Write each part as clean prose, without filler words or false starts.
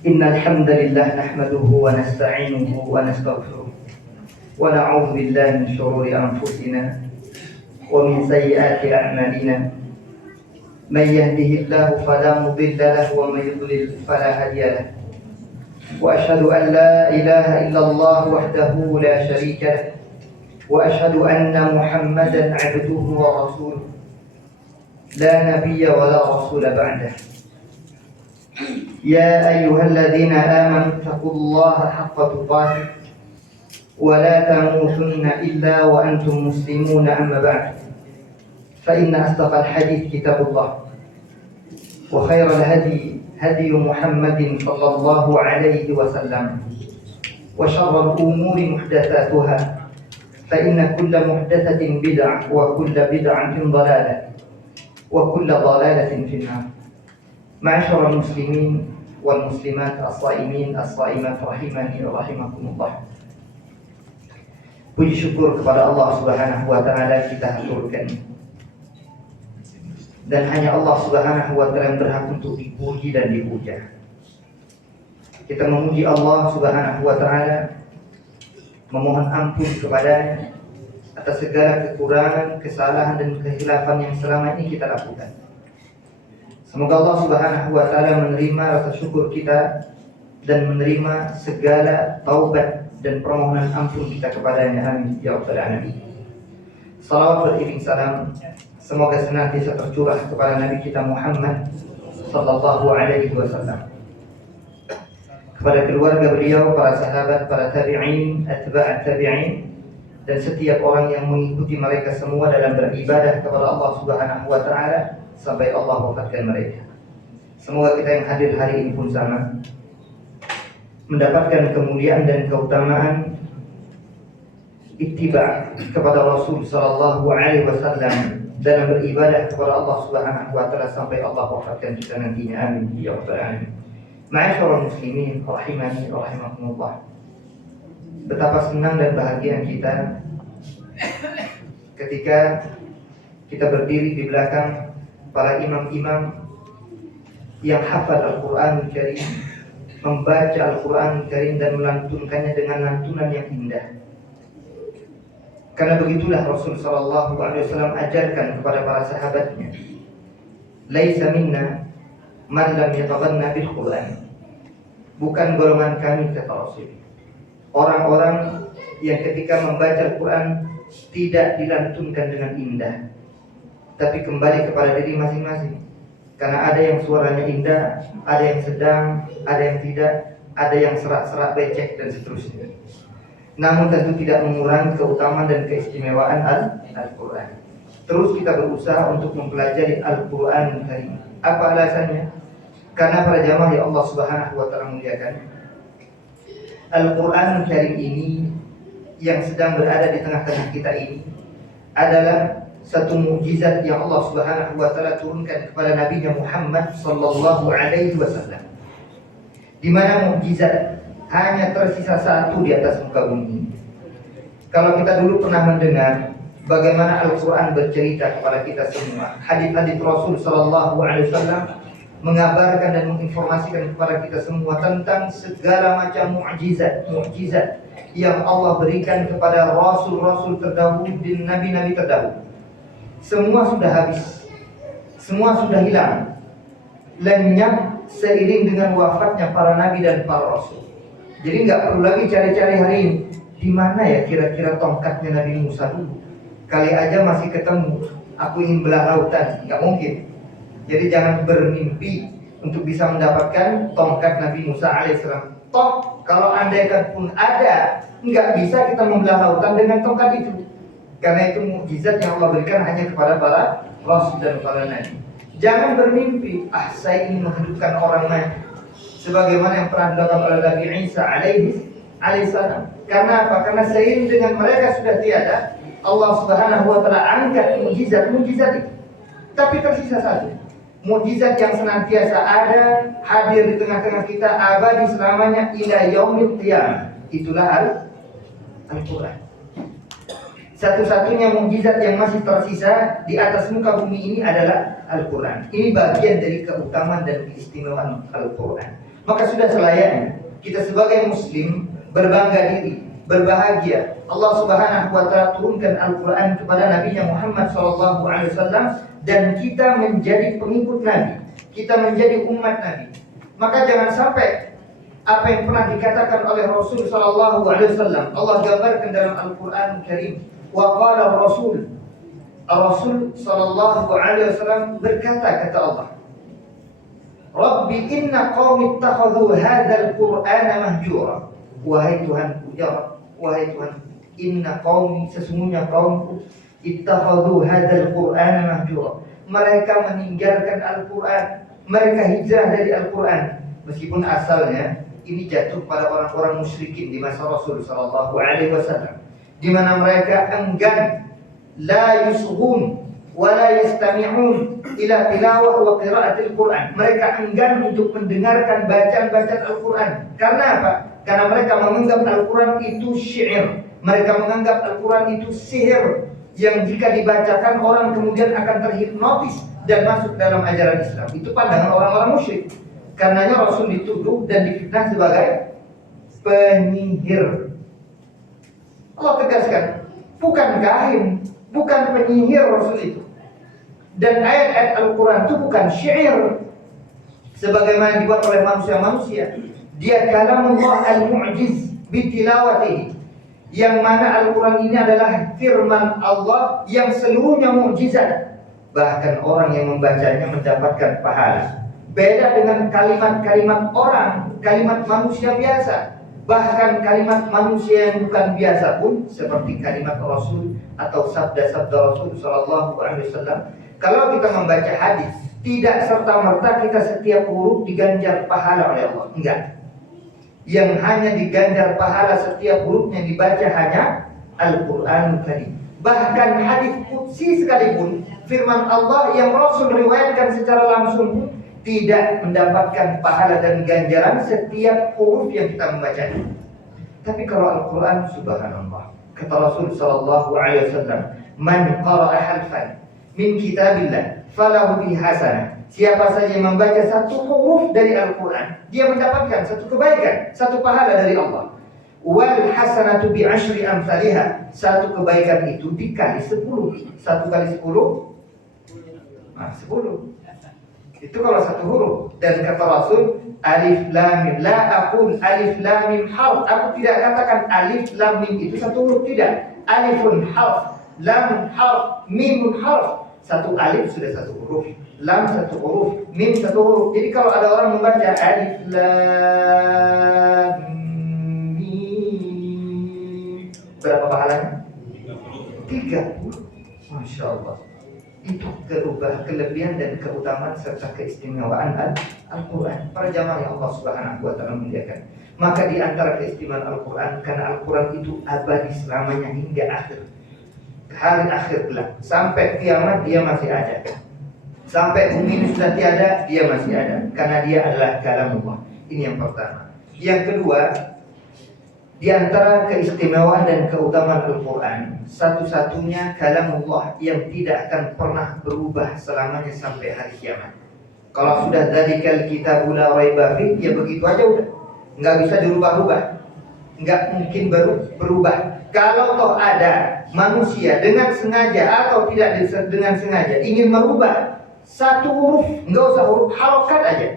إن الحمد لله نحمده ونستعينه ونستغفره ونعوذ بالله من شرور أنفسنا ومن سيئات أعمالنا من يهده الله فلا مضل له ومن يضلل فلا هادي له وأشهد أن لا إله إلا الله وحده لا شريك له وأشهد أن محمدا عبده ورسوله لا نبي ولا رسول بعده يا أيها الذين آمنوا اتقوا الله حق تقاته ولا تموتن إلا وأنتم مسلمون أما بعد فإن أصدق الحديث كتاب الله وخير الهدي هدي محمد صلى الله عليه وسلم وشر الأمور محدثاتها فإن كل محدثة بدعة وكل بدعة ضلالة وكل ضلالة في النار. معاشر المسلمين والmuslimat as-saimin as-saimat rahimani rahimakumullah. Puji syukur kepada Allah Subhanahu wa taala kita haturkan. Dan hanya Allah Subhanahu wa taala yang berhak untuk dipuji dan dipuja. Kita memuji Allah Subhanahu wa taala, memohon ampun kepadanya atas segala kekurangan, kesalahan dan kehilafan yang selama ini kita lakukan. Semoga Allah Subhanahu wa taala menerima rasa syukur kita dan menerima segala taubat dan permohonan ampun kita kepadanya. Amin ya rabbal alamin. Salawat beriring salam semoga senantiasa tercurah kepada Nabi kita Muhammad sallallahu alaihi wasallam, kepada keluarga beliau, para sahabat, para tabi'in, atba'at tabi'in, dan setiap orang yang mengikuti mereka semua dalam beribadah kepada Allah Subhanahu wa taala sampai Allah wafatkan mereka. Semoga kita yang hadir hari ini pun sama, mendapatkan kemuliaan dan keutamaan ittiba kepada Rasul sallallahu alaihi wasallam dalam beribadah kepada Allah Subhanahu wa taala sampai Allah wafatkan kita nantinya. Amin ya rabbal alamin. Ma'asyiral muslimin rahimani rahimakumullah. Betapa senang dan bahagia kita ketika kita berdiri di belakang para imam-imam yang hafal Al-Quran Karim, membaca Al-Quran Karim dan melantunkannya dengan lantunan yang indah. Karena begitulah Rasul sallallahu alaihi wasallam ajarkan kepada para sahabatnya, "Laisa minna man lam yataghanna bil Quran." Bukan golongan kami, kata Rasul, orang-orang yang ketika membaca Al-Quran tidak dilantunkan dengan indah, tapi kembali kepada diri masing-masing. Karena ada yang suaranya indah, ada yang sedang, ada yang tidak, ada yang serak-serak becek dan seterusnya. Namun tentu tidak mengurangi keutamaan dan keistimewaan Al-Quran. Terus kita berusaha untuk mempelajari Al-Quran Karim. Apa alasannya? Karena para jamaah yang Allah Subhanahu wa taala muliakan, Al-Quran Karim ini yang sedang berada di tengah-tengah kita ini adalah satu mukjizat yang Allah Subhanahu wa taala turunkan kepada Nabi Muhammad sallallahu alaihi wasallam, di mana mukjizat hanya tersisa satu di atas muka bumi. Kalau kita dulu pernah mendengar bagaimana Al-Quran bercerita kepada kita semua, hadits-hadits Rasul sallallahu alaihi wasallam mengabarkan dan menginformasikan kepada kita semua tentang segala macam mukjizat yang Allah berikan kepada Rasul-Rasul terdahulu dan Nabi-Nabi terdahulu. Semua sudah habis, semua sudah hilang, lenyap seiring dengan wafatnya para Nabi dan para Rasul. Jadi nggak perlu lagi cari-cari hari ini, di mana ya kira-kira tongkatnya Nabi Musa dulu. Kali aja masih ketemu, aku ingin belah lautan, nggak mungkin. Jadi jangan bermimpi untuk bisa mendapatkan tongkat Nabi Musa alaihissalam. Toh kalau andaikan pun ada, nggak bisa kita membelah lautan dengan tongkat itu. Karena itu mukjizat yang Allah berikan hanya kepada para Rasul dan para Nabi. Jangan bermimpi, saya ingin menghidupkan orang mati, sebagaimana yang pernah dilakukan oleh Nabi Isa alaihissalam. Karena apa? Karena seiring dengan mereka sudah tiada, Allah Subhanahu wa taala angkat mukjizat itu. Tapi tersisa satu, mukjizat yang senantiasa ada, hadir di tengah-tengah kita, abadi selamanya ila yaumil qiyamah. Itulah Al-Quran. Satu-satunya mukjizat yang masih tersisa di atas muka bumi ini adalah Al-Quran. Ini bagian dari keutamaan dan keistimewaan Al-Quran. Maka sudah selayaknya kita sebagai muslim berbangga diri, berbahagia. Allah Subhanahu wa taala turunkan Al-Qur'an kepada Nabi Muhammad SAW dan kita menjadi pengikut Nabi. Kita menjadi umat Nabi. Maka jangan sampai apa yang pernah dikatakan oleh Rasul SAW Allah gambarkan dalam Al-Qur'an Karim. Wa qala Rasul sallallahu alaihi wasallam berkata, kata Allah, Rabbi inna qaumi ittakhadhu hadzal qur'ana mahjura. Wahai Tuhanku, ya Rabb, wahai Tuhan, inna qaumi, sesungguhnya kaumku, ittakhadhu hadzal qur'ana mahjura. Mereka meninggalkan Al-Qur'an, mereka hijrah dari Al-Qur'an. Meskipun asalnya ini jatuh pada orang-orang musyrikin di masa Rasul sallallahu alaihi wasallam, di mana mereka enggan la yusghun wa la yastami'un ila tilawah wa qiraatil Qur'an. Mereka enggan untuk mendengarkan bacaan-bacaan Al-Qur'an. Karena apa? Karena mereka menganggap Al-Qur'an itu syair. Mereka menganggap Al-Qur'an itu sihir yang jika dibacakan orang kemudian akan terhipnotis dan masuk dalam ajaran Islam. Itu pandangan orang-orang musyrik. Karenanya Rasul dituduh dan difitnah sebagai penyihir. Allah tegaskan, bukan kahin, bukan penyihir Rasul itu. Dan ayat-ayat Al-Quran itu bukan syair sebagaimana dibuat oleh manusia-manusia. Dia kalamullah al-mu'jiz bitilawatihi, yang mana Al-Quran ini adalah firman Allah yang seluruhnya mukjizat. Bahkan orang yang membacanya mendapatkan pahala. Beda dengan kalimat-kalimat orang, kalimat manusia biasa. Bahkan kalimat manusia yang bukan biasa pun, seperti kalimat Rasul atau sabda-sabda Rasul sallallahu alaihi wasallam. Kalau kita membaca hadis, tidak serta-merta kita setiap huruf diganjar pahala oleh Allah. Enggak. Yang hanya diganjar pahala setiap hurufnya dibaca hanya Al-Qur'anul Karim. Bahkan hadis qudsi sekalipun, firman Allah yang Rasul riwayatkan secara langsung pun tidak mendapatkan pahala dan ganjaran setiap huruf yang kita membacanya. Tapi kalau Al-Quran, subhanallah, kata Rasul sallallahu alaihi wasallam, man qara'a harfan min kitabillah falahu bihi hasanah. Siapa saja yang membaca satu huruf dari Al-Quran, dia mendapatkan satu kebaikan, satu pahala dari Allah. Wal hasanatu bi asyri amsalihha. Satu kebaikan itu dikali 10. Satu kali 10, 10. Itu kalau satu huruf. Dan kata Rasul, alif lam mim, la aqul alif lam mim harf. Aku tidak katakan alif lam mim itu satu huruf, tidak. Alifun harf, lam harf, mimun harf. Satu alif sudah satu huruf, lam satu huruf, mim satu huruf. Jadi kalau ada orang membaca alif lam mim, berapa pahalanya? 30. Masya Allah. Itu kelebihan dan keutamaan serta keistimewaan Al-Quran. Para jamaah yang Allah Subhanahu wa taala muliakan. Maka di antara keistimewaan Al-Quran, karena Al-Quran itu abadi selamanya hingga akhir. Hari akhir kelak, sampai kiamat dia masih ada. Sampai bumi ini sudah tiada, dia masih ada. Karena dia adalah kalamullah. Ini yang pertama. Yang kedua, di antara keistimewaan dan keutamaan Al-Quran, satu-satunya kalamullah yang tidak akan pernah berubah selamanya sampai hari kiamat. Kalau sudah dzalikal kitabul la raiba fi, ya begitu aja udah. Enggak bisa dirubah-rubah. Enggak mungkin berubah. Kalau toh ada manusia dengan sengaja atau tidak dengan sengaja ingin merubah satu huruf, enggak usah huruf, harokat aja.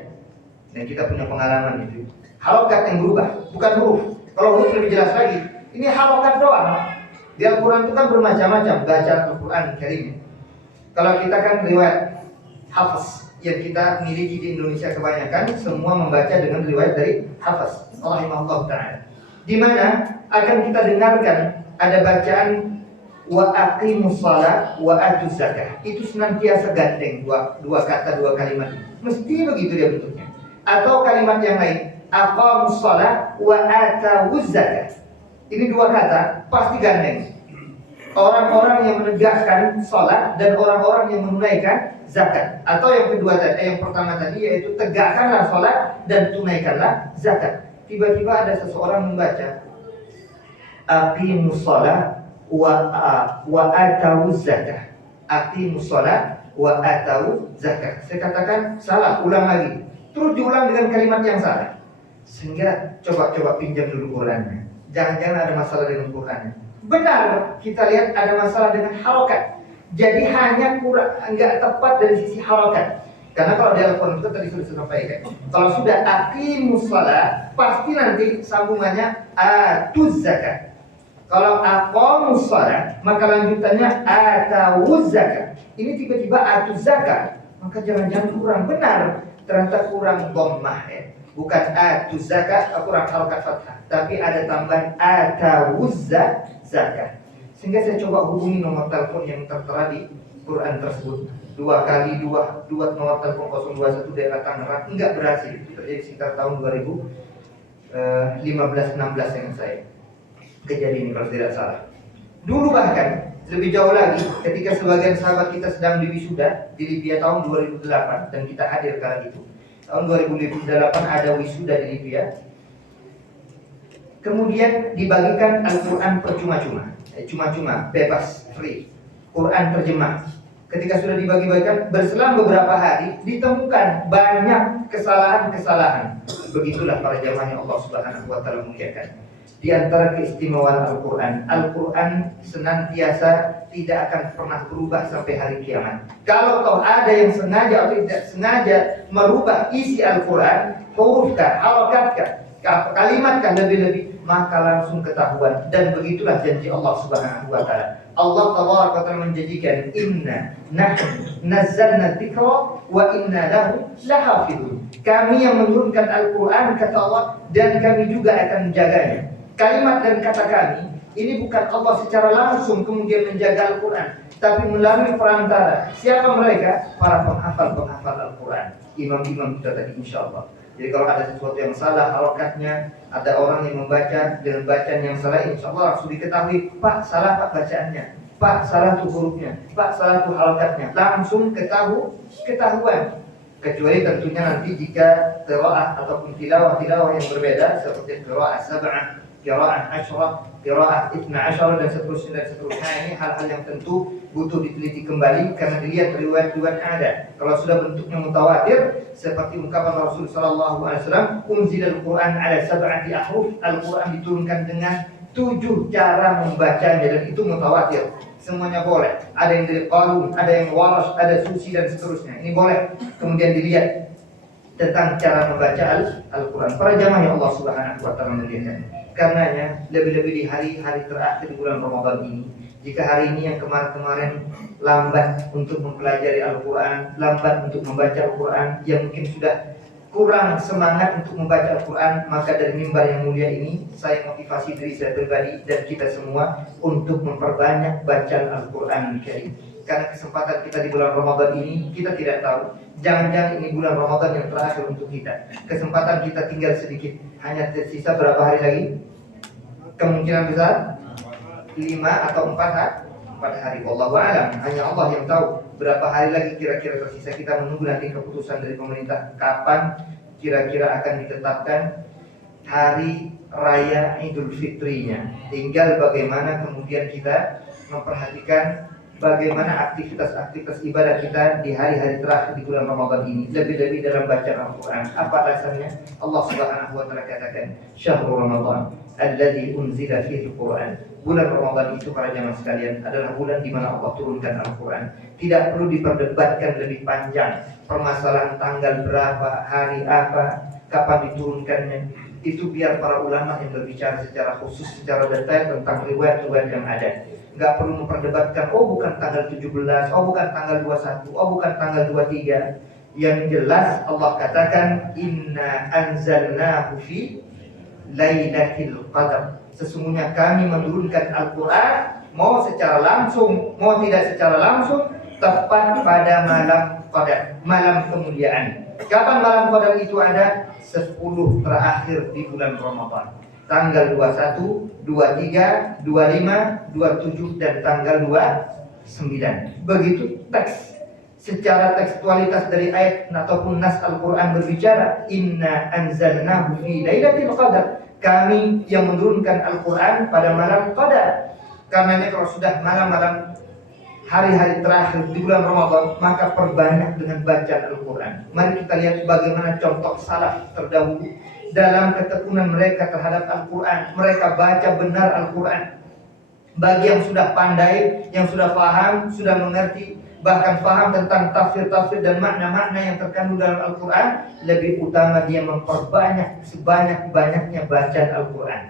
Dan kita punya pengalaman itu. Harokat yang berubah, bukan huruf. Kalau huruf lebih jelas lagi, ini harokat doang. Di Al-Quran itu kan bermacam-macam bacaan Al-Quran Karim. Kalau kita kan riwayat Hafiz yang kita miliki di Indonesia kebanyakan semua membaca dengan riwayat dari Hafiz rahimahullah ta'ala, di mana akan kita dengarkan ada bacaan wa aqimus shalah wa atuz zakah. Itu senantiasa gandeng dua kata, dua kalimat. Mesti begitu dia bentuknya. Atau kalimat yang lain, aqamus shalah wa atawuz zakah. Ini dua kata pasti gandeng. Orang-orang yang menegakkan salat dan orang-orang yang menunaikan zakat. Atau yang kedua tadi, yang pertama tadi yaitu tegakkanlah salat dan tunaikanlah zakat. Tiba-tiba ada seseorang membaca aqimus shalah wa atawuz zakah. Aqimus shalah wa atawuz zakah. Saya katakan salah, ulang lagi. Terus diulang dengan kalimat yang salah. Sehingga coba-coba pinjam dulu Qurannya. Jangan-jangan ada masalah dengan Qurannya. Benar, kita lihat ada masalah dengan harokat. Jadi hanya kurang, enggak tepat dari sisi harokat. Karena kalau di Al-Quran itu tadi sudah sampaikan, kalau sudah aqimus shalah, pasti nanti sambungannya atuz zakat. Kalau aqamus shalah, maka lanjutannya atawuz zakat. Ini tiba-tiba atuz zakat, maka jangan-jangan kurang benar. Ternyata kurang dhammah ya. Bukan atuz zakat, kurang harokat fathah, tapi ada tambahan atawuz zakat. Sehingga saya coba hubungi nomor telepon yang tertera di Quran tersebut. Dua nomor telepon 021 daerah Tangerang, enggak berhasil. Itu terjadi sekitar tahun 2015-16 yang saya kejadian ini kalau tidak salah. Dulu bahkan lebih jauh lagi, ketika sebagian sahabat kita sedang di wisuda di Libya tahun 2008 dan kita hadir kala itu. Tahun 2008 ada wisuda di Libya. Kemudian dibagikan Al-Quran percuma-cuma, cuma-cuma, bebas, free. Quran terjemah. Ketika sudah dibagi-bagikan, berselang beberapa hari ditemukan banyak kesalahan-kesalahan. Begitulah para jamaah yang Allah Subhanahu wa taala muliakan. Di antara keistimewaan Al-Quran, Al-Quran senantiasa tidak akan pernah berubah sampai hari kiamat. Kalau toh ada yang sengaja atau tidak sengaja merubah isi Al-Quran, hurufkah, harakatkah, kalimatkah lebih-lebih, maka langsung ketahuan. Dan begitulah janji Allah Subhanahu wa taala. Allah tabaraka wa taala menjanjikan, inna nahnu nazzalna dzikra wa inna lahu lahafizun. Kami yang menurunkan Al-Quran, kata Allah, dan kami juga akan menjaganya. Kalimat dan kata kami ini bukan Allah secara langsung kemudian menjaga Al-Quran, tapi melalui perantara. Siapa mereka? Para penghafal Al-Quran, imam-imam kita tadi insyaallah. Jadi kalau ada sesuatu yang salah harokatnya, ada orang yang membaca dengan bacaan yang salah, insya Allah langsung diketahui, Pak salah Pak bacaannya, Pak salah tuh hurufnya, Pak salah tuh harokatnya, langsung ketahuan. Kecuali tentunya nanti jika qiraah ataupun tilawah yang berbeda seperti qiraah sab'ah, qiraah asyrah, qiraah 12 dan seterusnya. Ini hal-hal yang tentu butuh diteliti kembali karena dilihat riwayat-riwayat yang ada. Kalau sudah bentuknya mutawatir seperti ungkapan Rasul sallallahu alaihi wasallam, unzilal Quran ala sab'ati ahruf, Al-Quran diturunkan dengan 7 cara membacanya dan itu mutawatir. Semuanya boleh. Ada yang dari Qalun, ada yang Warash, ada Susi dan seterusnya. Ini boleh. Kemudian dilihat tentang cara membaca Al-Quran. Para jamaah yang Allah Subhanahu wa taala muliakan. Karenanya lebih-lebih di hari-hari terakhir di bulan Ramadan ini, jika hari ini yang kemarin-kemarin lambat untuk mempelajari Al-Quran, lambat untuk membaca Al-Quran, yang mungkin sudah kurang semangat untuk membaca Al-Quran, maka dari mimbar yang mulia ini saya motivasi diri saya pribadi dan kita semua untuk memperbanyak bacaan Al-Quran Karim. Karena kesempatan kita di bulan Ramadan ini kita tidak tahu, jangan-jangan ini bulan Ramadan yang terakhir untuk kita. Kesempatan kita tinggal sedikit, hanya tersisa berapa hari lagi? Kemungkinan besar 5 atau 4 hari. Wallahu a'lam, hanya Allah yang tahu berapa hari lagi kira-kira tersisa. Kita menunggu nanti keputusan dari pemerintah kapan kira-kira akan ditetapkan hari raya Idul Fitrinya. Tinggal bagaimana kemudian kita memperhatikan bagaimana aktivitas ibadah kita di hari-hari terakhir di bulan Ramadan ini, lebih-lebih dalam bacaan Al-Quran. Apa alasannya? Allah Subhanahu wa taala katakan, Syahrul Ramadan alladzi unzila fihi Al-Quran. Bulan Ramadan itu para jamaah sekalian adalah bulan di mana Allah turunkan Al-Quran. Tidak perlu diperdebatkan lebih panjang permasalahan tanggal berapa, hari apa, kapan diturunkannya. Itu biar para ulama yang berbicara secara khusus, secara detail tentang riwayat-riwayat yang ada. Enggak perlu memperdebatkan, oh bukan tanggal 17, oh bukan tanggal 21, oh bukan tanggal 23. Yang jelas Allah katakan, inna anzalnahu fi lailatul qadar. Sesungguhnya kami menurunkan Al-Quran mau secara langsung, mau tidak secara langsung, tepat pada malam qadar, malam kemuliaan. Kapan malam qadar itu ada? 10 terakhir di bulan Ramadan. Tanggal 21, 23, 25, 27 dan tanggal 29. Begitu teks. Secara tekstualitas dari ayat ataupun nas Al-Quran berbicara, inna anzalnahu fi lailatul qadar. Kami yang menurunkan Al-Quran pada malam qadar. Karenanya kalau sudah malam-malam hari-hari terakhir di bulan Ramadan, maka perbanyak dengan bacaan Al-Quran. Mari kita lihat bagaimana contoh salaf terdahulu dalam ketekunan mereka terhadap Al-Quran. Mereka baca benar Al-Quran. Bagi yang sudah pandai, yang sudah paham, sudah mengerti, bahkan paham tentang tafsir-tafsir dan makna-makna yang terkandung dalam Al-Quran, lebih utama dia memperbanyak sebanyak-banyaknya bacaan Al-Quran.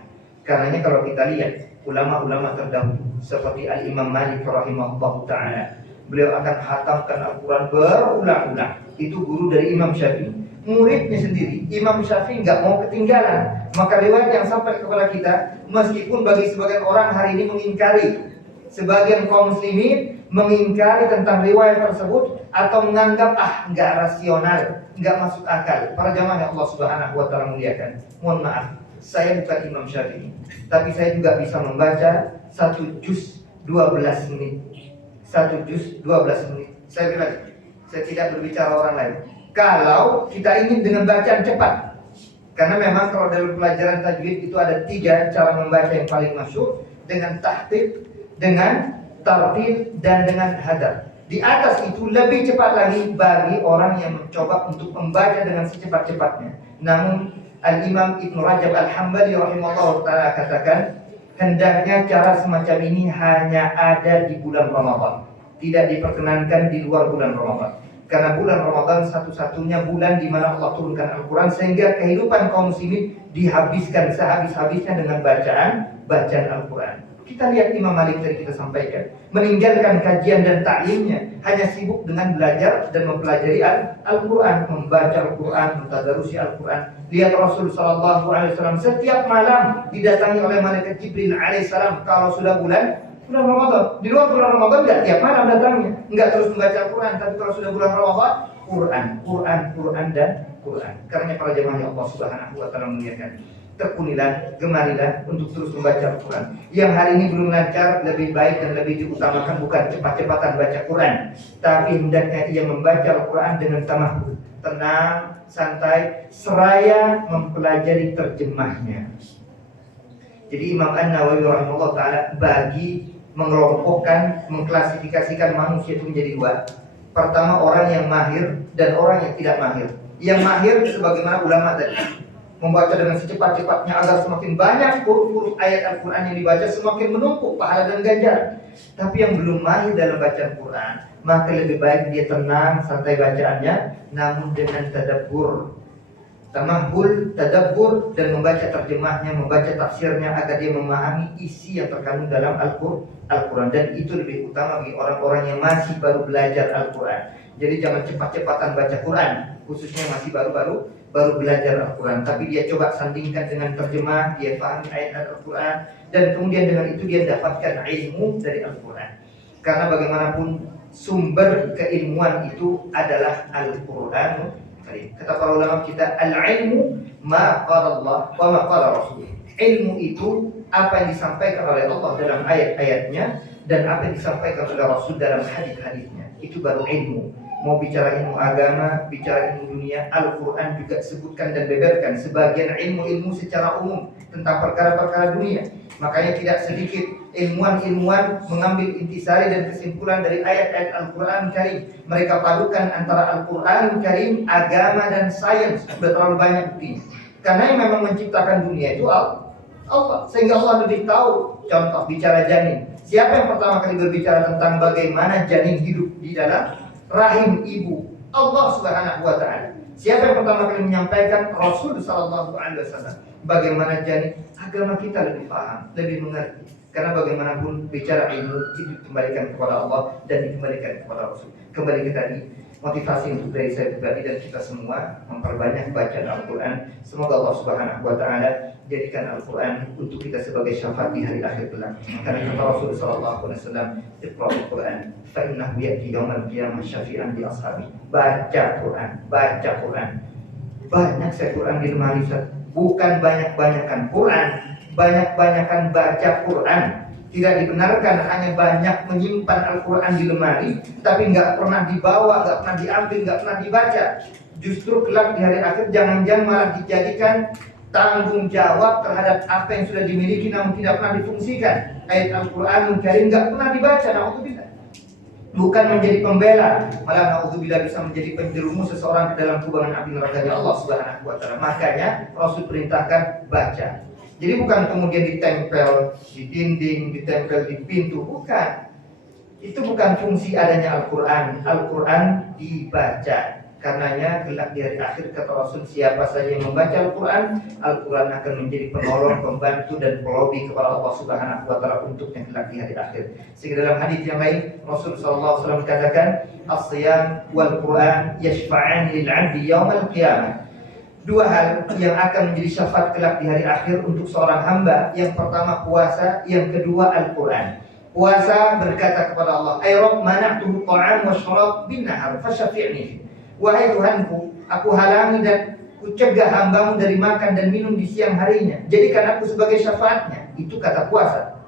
Karenanya kalau kita lihat ulama-ulama terdahulu seperti Al-Imam Malik rahimahullah ta'ala, beliau akan hatamkan Al-Quran berulang-ulang. Itu guru dari Imam Syafi'i. Muridnya sendiri, Imam Syafi'i nggak mau ketinggalan. Maka riwayat yang sampai kepada kita, meskipun bagi sebagian orang hari ini mengingkari, sebagian kaum muslimin mengingkari tentang riwayat tersebut atau menganggap nggak rasional, nggak masuk akal. Para jamaah yang Allah Subhanahu wa taala muliakan, mohon maaf, saya bukan Imam Syafi'i, tapi saya juga bisa membaca 1 juz 12 menit. 1 juz 12 menit. Saya bilang, saya tidak berbicara orang lain. Kalau kita ingin dengan bacaan cepat, karena memang kalau dalam pelajaran tajwid itu ada 3 cara membaca yang paling masyhur, dengan tahqiq, dengan tartil, dan dengan hadar. Di atas itu lebih cepat lagi bagi orang yang mencoba untuk membaca dengan secepat-cepatnya. Namun Al-Imam Ibn Rajab Al-Hambali rahimahullah ta'ala katakan, hendaknya cara semacam ini hanya ada di bulan Ramadan, tidak diperkenankan di luar bulan Ramadan. Karena bulan Ramadan satu-satunya bulan di mana Allah turunkan Al-Quran, sehingga kehidupan kaum muslimin dihabiskan sehabis-habisnya dengan bacaan Al-Quran. Kita lihat Imam Malik tadi kita sampaikan, meninggalkan kajian dan taklimnya, hanya sibuk dengan belajar dan mempelajari Al-Quran, membaca Al-Quran, mentadarusi Al-Quran. Lihat Rasul Sallallahu Alaihi Wasallam setiap malam didatangi oleh malaikat Jibril Alaihissalam kalau sudah bulan Ramadan. Di luar bulan Ramadan nggak tiap malam datangnya, nggak terus membaca Al-Quran, tapi kalau sudah bulan Ramadan, Quran dan Quran. Karena para jemaah yang Allah Subhanahu wa taala muliakan, tekunilah, gemarilah untuk terus membaca Al-Quran. Yang hari ini belum lancar, lebih baik dan lebih diutamakan bukan cepat-cepatan baca Quran, tapi hendaknya ia membaca Al-Quran dengan tamahul, tenang, santai, seraya mempelajari terjemahnya. Jadi Imam An-Nawawi rahimahullah ta'ala bagi mengelompokkan, mengklasifikasikan manusia itu menjadi 2. Pertama, orang yang mahir dan orang yang tidak mahir. Yang mahir sebagaimana ulama tadi, membaca dengan secepat-cepatnya agar semakin banyak huruf-huruf ayat Al-Quran yang dibaca, semakin menumpuk pahala dan ganjaran. Tapi yang belum mahir dalam bacaan Quran, maka lebih baik dia tenang, santai bacaannya, namun dengan tadabbur, tamahul, tadabbur, dan membaca terjemahnya, membaca tafsirnya agar dia memahami isi yang terkandung dalam Al-Quran. Dan itu lebih utama bagi orang-orang yang masih baru belajar Al-Quran. Jadi jangan cepat-cepatan baca Quran, khususnya masih baru belajar Al-Quran. Tapi dia coba sandingkan dengan terjemah, dia pahami ayat Al-Quran, dan kemudian dengan itu dia dapatkan ilmu dari Al-Quran. Karena bagaimanapun sumber keilmuan itu adalah Al-Quran. Kata para ulama kita, al-ilmu ma qala Allah wa ma qala Rasul. Ilmu itu apa yang disampaikan oleh Allah dalam ayat-ayatnya dan apa yang disampaikan oleh Rasul dalam hadis-hadisnya. Itu baru ilmu. Mau bicara ilmu agama, bicara ilmu dunia, Al-Quran juga sebutkan dan beberkan sebagian ilmu-ilmu secara umum tentang perkara-perkara dunia. Makanya tidak sedikit ilmuwan-ilmuwan mengambil intisari dan kesimpulan dari ayat-ayat Al-Quran Karim. Mereka padukan antara Al-Quran Karim, agama dan sains. Sudah terlalu banyak buktinya. Karena yang memang menciptakan dunia itu Allah. Sehingga Allah lebih tahu. Contoh bicara janin. Siapa yang pertama kali berbicara tentang bagaimana janin hidup di dalam rahim ibu? Allah Subhanahu wa ta'ala. Siapa yang pertama kali menyampaikan? Rasul Sallallahu Alaihi Wasallam. Bagaimana janin? Agama kita lebih paham, lebih mengerti. Karena bagaimanapun bicara ilmu itu dikembalikan kepada Allah dan dikembalikan kepada Rasul. Kembali ke tadi, motivasi untuk dari saya pribadi dan kita semua memperbanyak bacaan Al-Quran. Semoga Allah Subhanahu wa ta'ala jadikan Al-Quran untuk kita sebagai syafaat di hari akhir kelak. Karena kata Rasul Sallallahu Alaihi Wasallam, "Iqra'ul Quran, fa innahu ya'ti yawmal qiyamah syafi'an li ashabi." Baca Quran, baca Quran. Banyak saya Quran di lemari, bukan banyak-banyakan Quran, banyak-banyakan baca Quran. Tidak dibenarkan hanya banyak menyimpan Al-Quran di lemari, tapi nggak pernah dibawa, nggak pernah diambil, nggak pernah dibaca. Justru kelak di hari akhir jangan-jangan malah dijadikan tanggung jawab terhadap apa yang sudah dimiliki namun tidak pernah difungsikan. Ayat Al-Quran Karim nggak pernah dibaca, na'udzubillah. bukan menjadi pembela, malah naudzubillah bisa menjadi penjerumus seseorang ke dalam kubangan api neraka Allah Subhanahu wa taala. Makanya Rasul perintahkan baca. Jadi bukan kemudian ditempel di dinding, ditempel di pintu, bukan. Itu bukan fungsi adanya Al-Quran. Al-Quran dibaca. Karenanya kelak di hari akhir kata Rasul, siapa saja yang membaca Al-Quran, Al-Quran akan menjadi penolong, pembantu dan pelobi kepada Allah Subhanahu wa taala untuknya kelak di hari akhir. Sehingga dalam hadis yang lain Rasul sallallahu alaihi wasallam katakan, as-siyam wal Quran yashfa'an lil 'abdi yaumal qiyamah. Dua hal yang akan menjadi syafaat kelak di hari akhir untuk seorang hamba. Yang pertama puasa, yang kedua Al-Quran. Puasa berkata kepada Allah, "Ay Rabb, mana'tuhu ta'am wa syarab bin nahar fasyafi'ni." Wahai Tuhanku, aku halangi dan ku cegah hambamu dari makan dan minum di siang harinya. Jadikan aku sebagai syafaatnya. Itu kata puasa.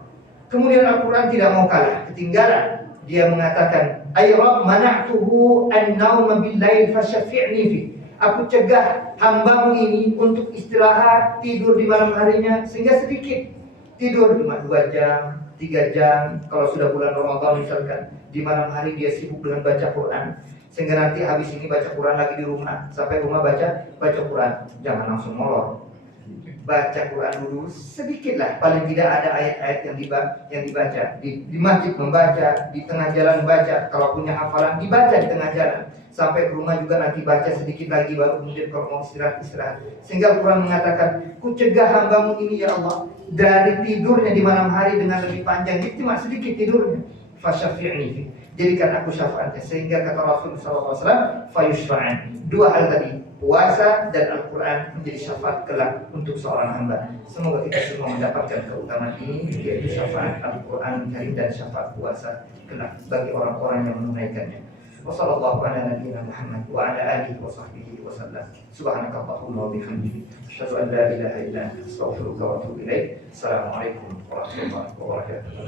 Kemudian Al-Quran tidak mau kalah, ketinggalan. Dia mengatakan, "Ay Rabb, mana'tuhu an-nauma bil-lail fasyafi'ni fi." Aku cegah hambamu ini untuk istirahat, tidur di malam harinya, sehingga sedikit. Tidur cuma 2 jam, 3 jam. Kalau sudah bulan Ramadan misalkan, di malam hari dia sibuk dengan baca Quran. Sehingga nanti habis ini baca Quran lagi di rumah. Sampai rumah baca Quran. Jangan langsung molor. Baca Quran dulu sedikit lah. Paling tidak ada ayat-ayat yang dibaca. Di masjid membaca, di tengah jalan baca. Kalau punya hafalan dibaca di tengah jalan. Sampai ke rumah juga nanti baca sedikit lagi, baru kemudian kalau mau istirahat. Sehingga Quran mengatakan, ku cegah hambamu ini ya Allah dari tidurnya di malam hari dengan lebih panjang. Ini cuma sedikit tidurnya. Fasyafi'ni, jadikan aku syafaatnya. Sehingga kata Rasul SAW, fayushfa'an. Dua hal tadi, puasa dan Al-Quran menjadi syafaat kelak untuk seorang hamba. Semoga kita semua mendapatkan keutamaan ini, yaitu syafaat Al-Quran Karim dan syafaat puasa kelak bagi orang-orang yang menunaikannya. Wassallallahu ala nabiyyina Muhammad wa ala alihi wa sahbihi wa sallam. Subhanakallahumma wa bihamdika, asyhadu an la ilaha illa anta, astaghfiruka wa atubu ilaik. Assalamualaikum warahmatullahi wabarakatuh.